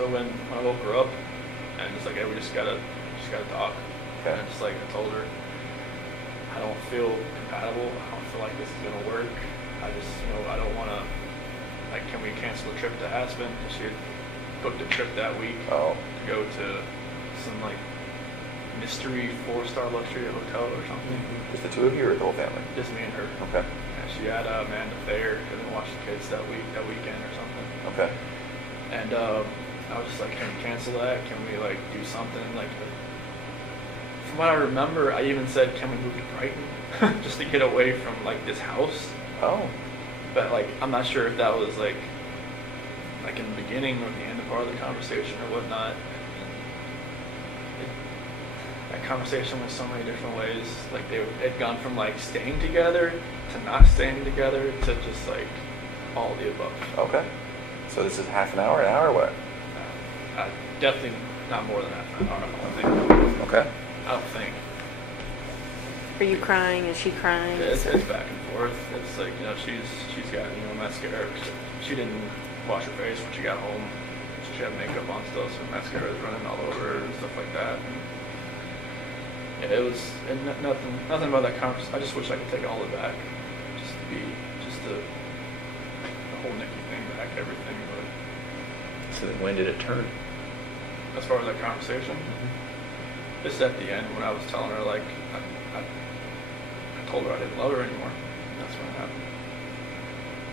So when I woke her up, and just like, hey, we just gotta talk. Okay. And just like I told her, I don't feel compatible. I don't feel like this is gonna work. I just, I don't want to. Like, can we cancel the trip to Aspen? She had booked a trip that week Oh. to go to some like mystery 4-star luxury hotel or something. Just the two of you or the whole family? Just me and her. Okay. And she had Amanda Thayer couldn't watch the kids that weekend or something. Okay. And I was just like, can we cancel that? Can we like do something? Like, from what I remember, I even said, can we move to Brighton just to get away from like this house? Oh. But like, I'm not sure if that was like in the beginning or the end of part of the conversation or whatnot. That conversation went so many different ways. Like they had gone from like staying together to not staying together to just like all of the above. Okay. So this is half an hour, or what? Definitely not more than half an hour. I don't think. Okay. I don't think. Are you crying? Is she crying? It's back and forth. It's like, she's got, mascara. She didn't wash her face when she got home. So she had makeup on still, so mascara was running all over her and stuff like that. And yeah, it was nothing about that conversation. I just wish I could take all of it back. Just the whole Nikki thing back, everything. But So then when did it turn? as far as that conversation, just at the end when I was telling her, like, I told her I didn't love her anymore. That's when it happened.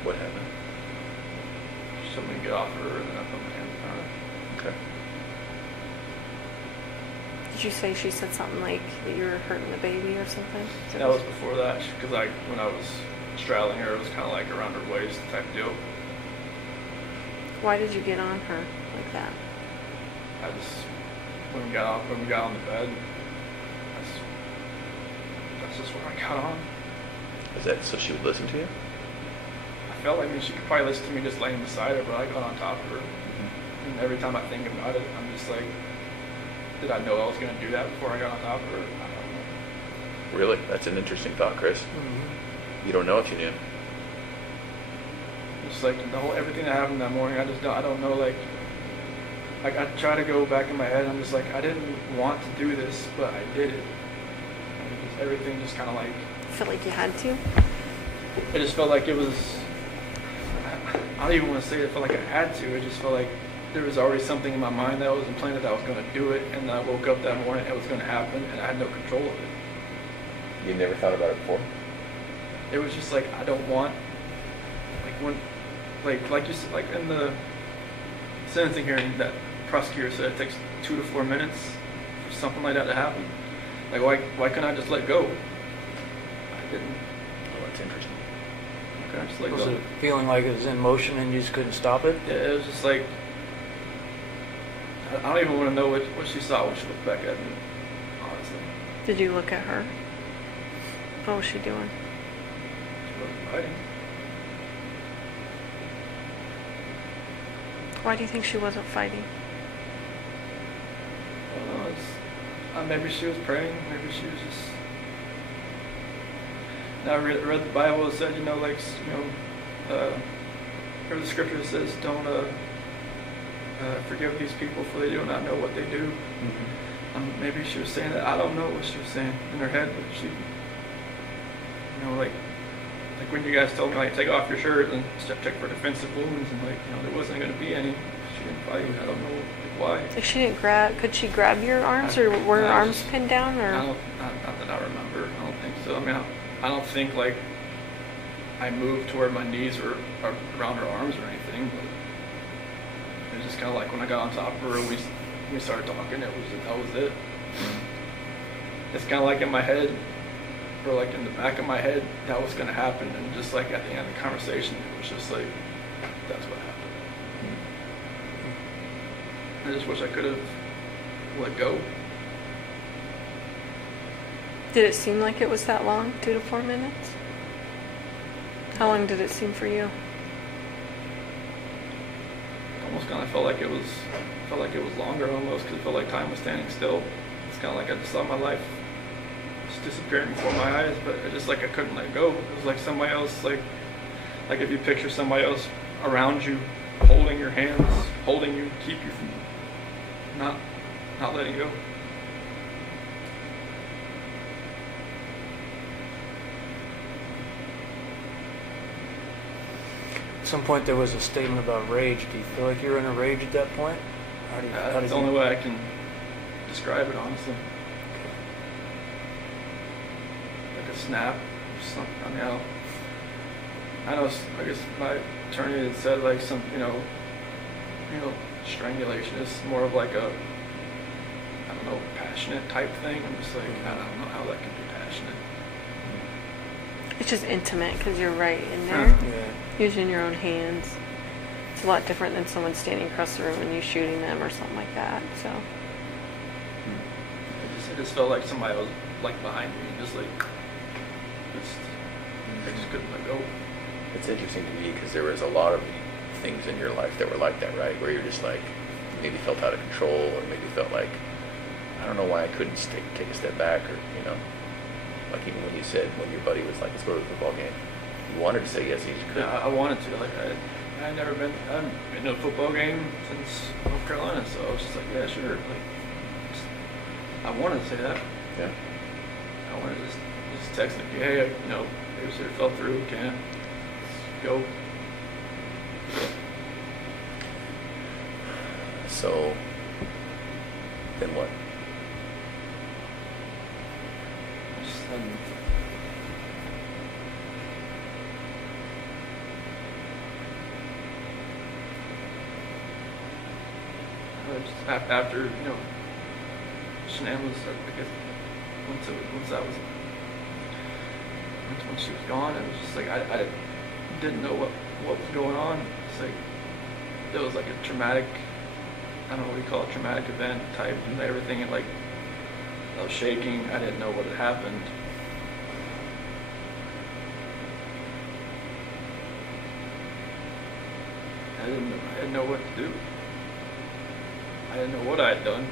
What happened? She told me to get off her, and then I put my hands on her. Okay. Did you say she said something like that you were hurting the baby or something? That was before that, because when I was straddling her, it was kind of like around her waist type deal. Why did you get on her like that? I just when we got on the bed, that's just where I got on. Is that so she would listen to you? I felt like she could probably listen to me just laying beside her, but I got on top of her. And every time I think about it, I'm just like, did I know I was going to do that before I got on top of her? I don't know. Really? That's an interesting thought, Chris. Mm-hmm. You don't know if you knew. Just like everything that happened that morning, I don't know, like I try to go back in my head, I'm just like, I didn't want to do this, but I did it. And everything just kind of like... You felt like you had to? It just felt like it was... I don't even want to say it felt like I had to. It just felt like there was already something in my mind that was implanted that I was going to do it, and I woke up that morning, it was going to happen, and I had no control of it. You never thought about it before? It was just like, I don't want... Like you said, like in the sentencing hearing, that prosecutor said it takes 2 to 4 minutes for something like that to happen. Like, why couldn't I just let go? I didn't. Oh, that's interesting. Why couldn't I just let Was go? it feeling like it was in motion and you just couldn't stop it? Yeah, it was just like, I don't even want to know what she saw when she looked back at me, honestly. Did you look at her? What was she doing? She wasn't fighting. Why do you think she wasn't fighting? I don't know, maybe she was praying, maybe she was just... Now I read the Bible, it said, where the scripture says, don't forgive these people for they do not know what they do. Mm-hmm. Maybe she was saying that. I don't know what she was saying in her head, but she, like when you guys told me, like, take off your shirt and check for defensive wounds, and there wasn't going to be any. She didn't fight. I don't know why. Like she didn't grab? Could she grab your arms, or were her arms pinned down, or? Not that I remember. I don't think so. I mean, I don't think like I moved to where my knees were around her arms or anything. But it was just kind of like when I got on top of her, we started talking. That was it. It's kind of like in my head, or like in the back of my head, that was going to happen, and just like at the end of the conversation, it was just like, that's what happened. I just wish I could have let go. Did it seem like it was that long, 2 to 4 minutes? How long did it seem for you? It almost kind of felt like it was longer almost, because it felt like time was standing still. It's kind of like I just saw my life just disappearing before my eyes, but it just like I couldn't let go. It was like somebody else, like if you picture somebody else around you holding your hands, holding you, keep you from not letting go. At some point there was a statement about rage. Do you feel like you were in a rage at that point? How do you, how That's did the you- only way I can describe it, honestly. Like a snap. Something. I mean, I know. I guess my attorney had said like some, strangulation is more of like a, I don't know, passionate type thing. I'm just like, I don't know how that can be passionate. It's just intimate because you're right in there, Yeah. using your own hands. It's a lot different than someone standing across the room and you shooting them or something like that. So It just felt like somebody was like behind me, just like, I just couldn't let go. It's interesting to me because there was a lot of things in your life that were like that, right? Where you're just like, maybe felt out of control, or maybe felt like, I don't know why I couldn't take a step back, or, like even when you said, when your buddy was like, let's go to the football game, you wanted to say yes, you just couldn't. Yeah, I wanted to. Like I haven't been to a football game since North Carolina, so I was just like, yeah, sure. Like, I wanted to say that. Yeah. I wanted to just text him, hey, it was here, fell through, can't. Let's go. So, then what? Just, after, Shanann was, I guess, once she was gone, it was just like, I didn't know what was going on. It's like, it was like a traumatic, I don't know what you call it, traumatic event type, and everything, and like, I was shaking, I didn't know what had happened. I didn't know what to do. I didn't know what I had done.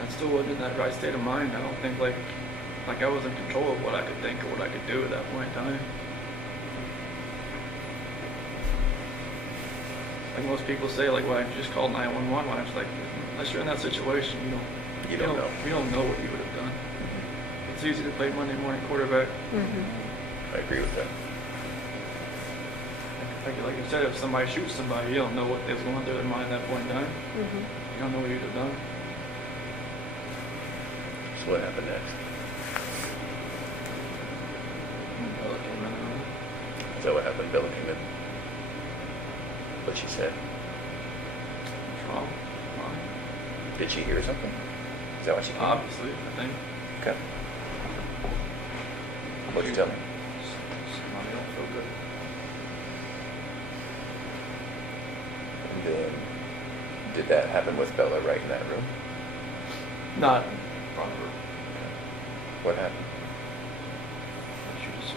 I still wasn't in that right state of mind. I don't think like I was in control of what I could think or what I could do at that point in time. Like most people say, like, why don't you just call 911? Why I'm just like, unless you're in that situation, You don't know. You don't know what you would have done. It's easy to play Monday morning quarterback. I agree with that. Like you said, if somebody shoots somebody, you don't know what they was going through their mind at that point in time. You don't know what you'd have done. So what happened next? Bella came in the room. Is that what happened? Bella came in. What she said? What's wrong? Wrong. Did she hear something? Is that what she came? Obviously, I think. Okay. What'd you tell me? Somebody don't feel good. And then, did that happen with Bella right in that room? Not in front of her. What happened?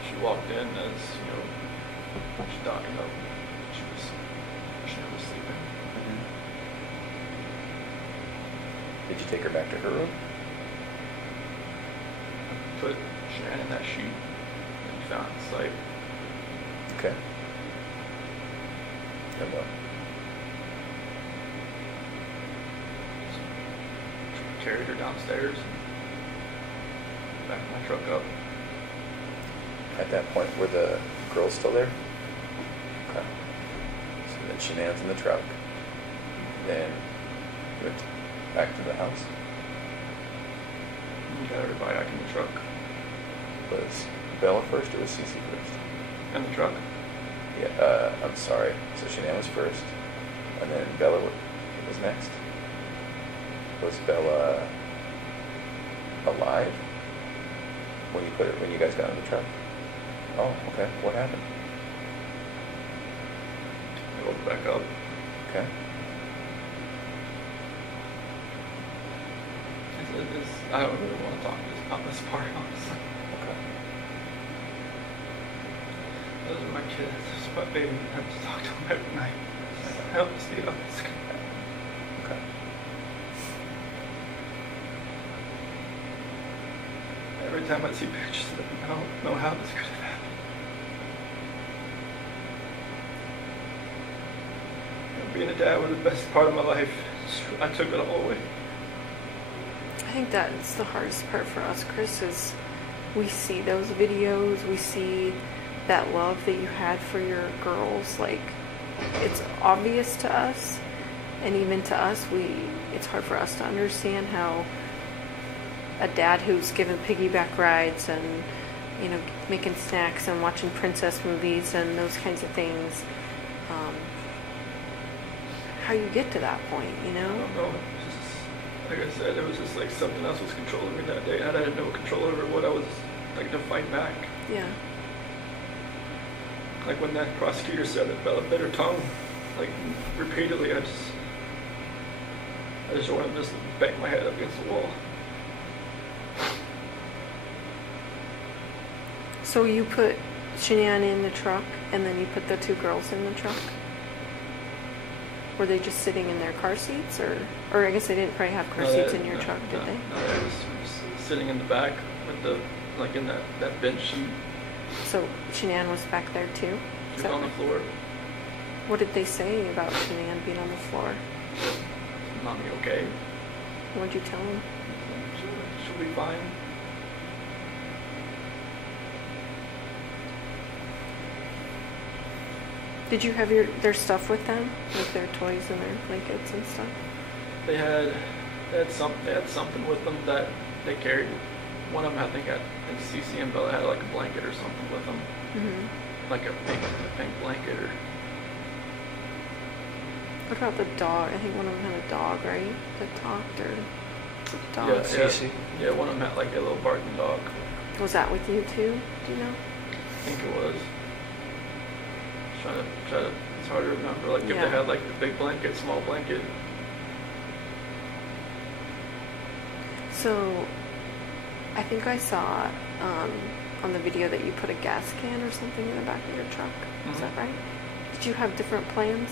She walked in as, she's docking up. She was sleeping. Did you take her back to her room? I put Shanann in that sheet that you found in sight. Okay. And what? Carried her downstairs and backed my truck up. At that point, were the girls still there? Okay. So then Shanann's in the truck. Then you went back to the house. And got everybody back in the truck. Was Bella first or was Cece first? In the truck? Yeah, I'm sorry. So Shanann was first, and then Bella was next. Was Bella alive when you guys got in the truck? Oh, okay. What happened? I rolled back up. Okay. I don't really want to talk about this part, honestly. Okay. Those are my kids. This is my baby. I have to talk to them every night. I help see how this can happen. Okay. Every time I see pictures of them, I don't know how this could have happened. It'll be being a dad was the best part of my life. I took it all away. I think that's the hardest part for us, Chris, is we see those videos, we see that love that you had for your girls, like, it's obvious to us, and even to us, it's hard for us to understand how a dad who's given piggyback rides and, you know, making snacks and watching princess movies and those kinds of things, how you get to that point, you I know? don't know. It's just, like I said, it was just like something else was controlling me that day. And I had no control over what I was like to fight back. Yeah. Like when that prosecutor said that Bella bit her tongue, like repeatedly, I just wanted to just bang my head up against the wall. So you put Shanann in the truck, and then you put the two girls in the truck? Were they just sitting in their car seats, or I guess they didn't probably have car seats in your truck, did they? No, they was sitting in the back with the, like in that bench, and So Shanann was back there too? she Is was that on the right? floor. What did they say about Shanann being on the floor? Mommy, okay? What'd you tell them? She'll be fine. Did you have their stuff with them, like their toys and their blankets and stuff? They had something with them that they carried. One of them, I think Cece and Bella had like a blanket or something with them, Mm-hmm. like a pink blanket or. What about the dog? I think one of them had a dog, right? That talked, or dog? Yeah, Cece? yeah, one of them had like a little barking dog. Was that with you too? Do you know? I think it was. Trying to. It's hard to remember. Like if Yeah. they had like the big blanket, small blanket. So, I think I saw on the video that you put a gas can or something in the back of your truck. Is that right? Did you have different plans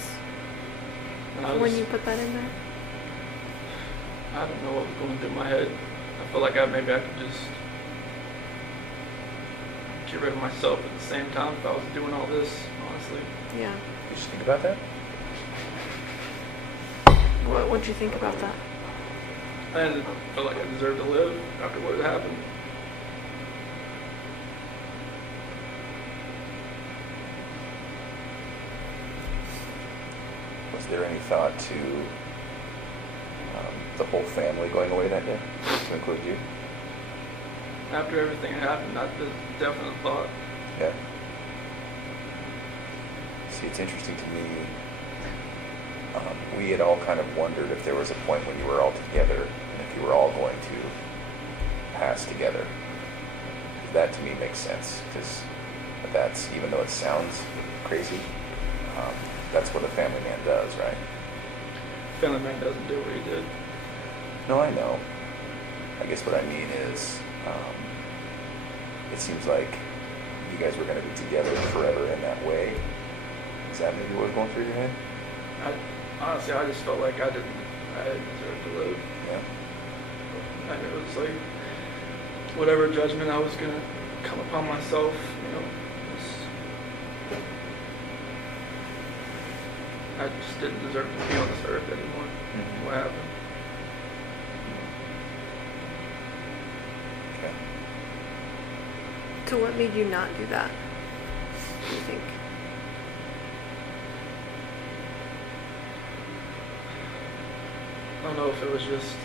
when you put that in there? I don't know what was going through my head. I felt like maybe I could just get rid of myself at the same time if I was doing all this, honestly. Yeah. You just think about that? What'd you think about that? I didn't feel like I deserved to live after what had happened. Was there any thought to the whole family going away that day, to include you? After everything had happened, that was a definite thought. Yeah. See, it's interesting to me. We had all kind of wondered if there was a point when you were all together and if you were all going to pass together. That to me makes sense, because that's, even though it sounds crazy, that's what a family man does, right? Family man doesn't do what he did. No, I know. I guess what I mean is, it seems like you guys were going to be together forever in that way. Is that maybe what was going through your head? Honestly, I just felt like I didn't deserve to live. Yeah. And it was like, whatever judgment I was going to come upon myself, I just didn't deserve to be on this earth anymore. Mhm. What happened? Okay. So what made you not do that? Do you think? I don't know if it was just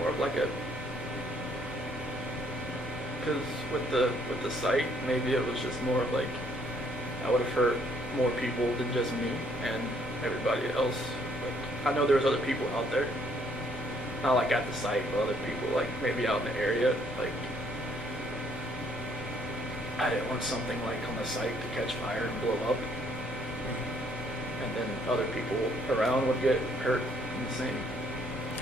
more of like a, because with the site, maybe it was just more of like, I would have hurt more people than just me and everybody else. Like, I know there's other people out there, not like at the site, but other people like maybe out in the area. Like, I didn't want something like on the site to catch fire and blow up, and then other people around would get hurt in the same.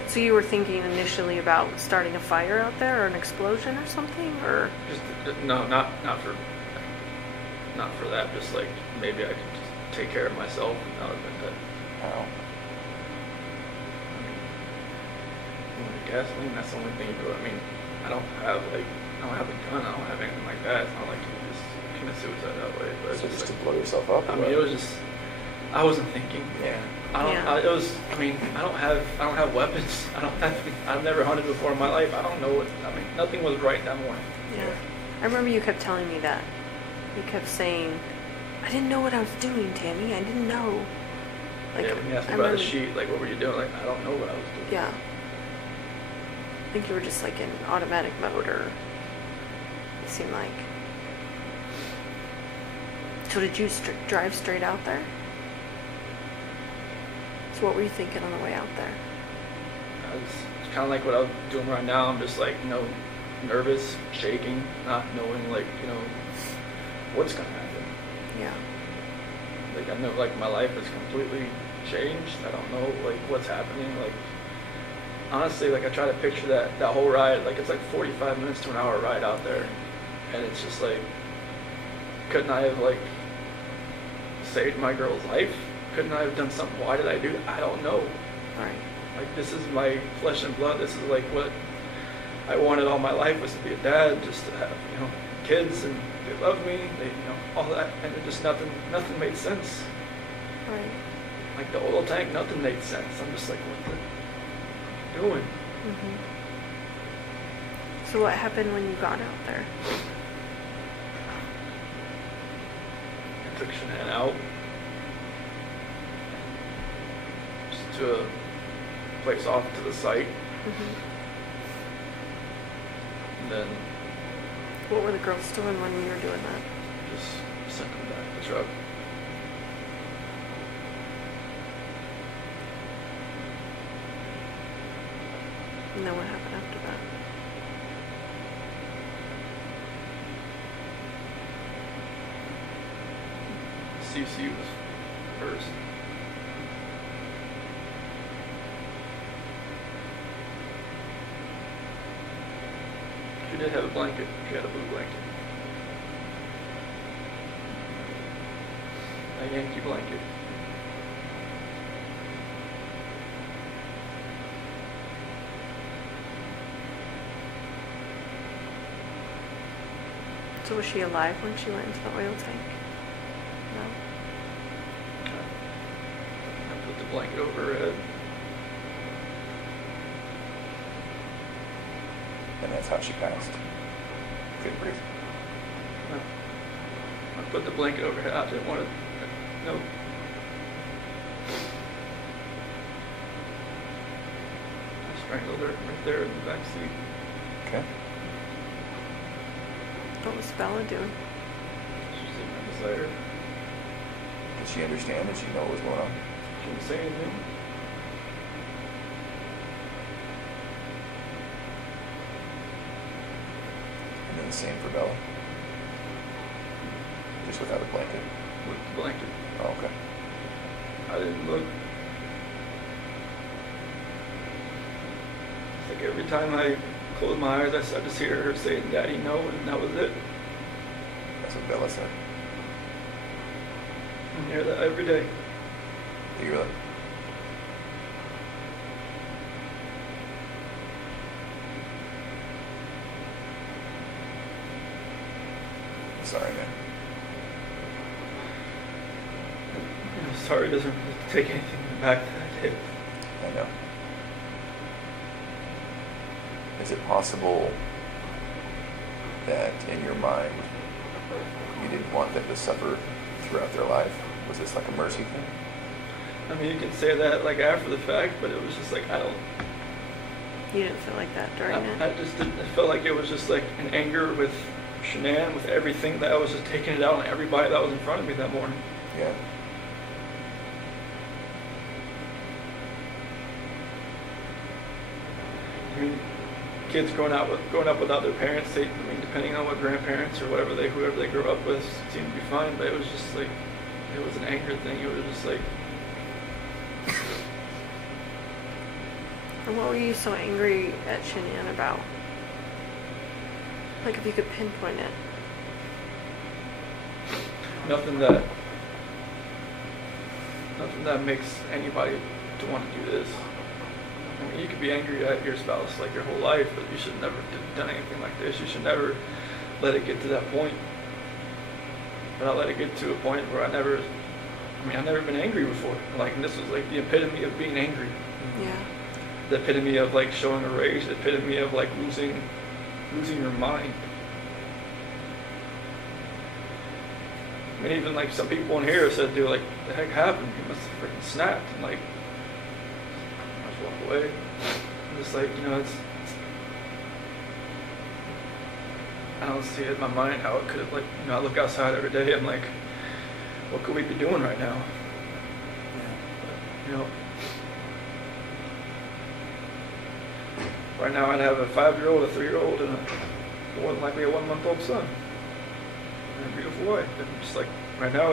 So you were thinking initially about starting a fire out there, or an explosion or something, or? Just no, not for that. Just like maybe I could just take care of myself, and that would have been good. How? I mean, gasoline, that's the only thing you do. I mean, I don't have a gun. I don't have anything like that. It's not like you just commit suicide that way. But So it's just like, to blow yourself up? I mean, it was just, I wasn't thinking. Yeah. I don't have weapons. I've never hunted before in my life. I don't know what, nothing was right that morning. Yeah. I remember you kept telling me that. You kept saying, I didn't know what I was doing, Tammy. I didn't know. Like, yeah, when you asked me I about the remember- sheet, like, what were you doing? Like, I don't know what I was doing. Yeah. I think you were just like in automatic mode, or it seemed like. So did you drive straight out there? So what were you thinking on the way out there? It's kind of like what I was doing right now. I'm just like, nervous, shaking, not knowing, like, what's going to happen. Yeah. Like, I know, like, my life is completely changed. I don't know, like, what's happening. Like, honestly, like, I try to picture that whole ride. Like, it's like 45 minutes to an hour ride out there. And it's just like, couldn't I have, like, saved my girl's life? Couldn't I have done something? Why did I do that? I don't know. Right. Like, this is my flesh and blood. This is like what I wanted all my life, was to be a dad, just to have, kids, and they love me, they, all that, and it just nothing made sense. Right. Like the oil tank, nothing made sense. I'm just like, what the doing? Mhm. So what happened when you got out there? I took Shanann out just to a place off to the site, Mhm. and then What were the girls doing when you were doing that? just sent them back to the truck. And then what happened after that? CC was first. She did have a blanket. She had a blue blanket. A Yankee blanket. So was she alive when she went into the oil tank? No. I put the blanket over her head. And that's how she passed. Couldn't breathe. I put the blanket over her head. I didn't want to. No. I strangled her right there in the back seat. Okay. What was Bella doing? She's sitting right beside her. Did she understand? Did she know what was going on? She didn't say anything. And then the same for Bella? Just without a blanket? With the blanket. Oh, okay. I didn't look. It's like every time I closed my eyes, I just hear her saying, "Daddy, no," and that was it. That's what Bella said. I hear that every day. Do you really? Sorry, man. Sorry doesn't take anything back that I did. I know. Is it possible that in your mind you didn't want them to suffer throughout their life? Was this like a mercy thing? I mean, you can say that like after the fact, but it was just like, I don't. You didn't feel like that during it? I just didn't. It felt like it was just like an anger with Shanann, with everything, that I was just taking it out on everybody that was in front of me that morning. Yeah. I mean, kids growing up without their parents, depending on what grandparents or whoever they grew up with, seemed to be fine. But it was just like, it was an anger thing. It was just like. And what were you so angry at Shanann about? Like, if you could pinpoint it. Nothing that makes anybody to want to do this. I mean, you could be angry at your spouse like your whole life, but you should never have done anything like this. You should never let it get to that point. But I let it get to a point where I never I mean, I've never been angry before. Like, and this was like the epitome of being angry. Yeah. The epitome of like showing a rage. The epitome of like losing your mind. I mean, even like some people in here said, dude, like, the heck happened? You must have freaking snapped. And like, I just walk away. I'm just like, I don't see it in my mind how it could have, like, I look outside every day, I'm like, what could we be doing right now? Yeah. But, right now I'd have a 5-year-old, a 3-year-old, and more than likely a 1-month-old son. And a beautiful wife. And just like, right now,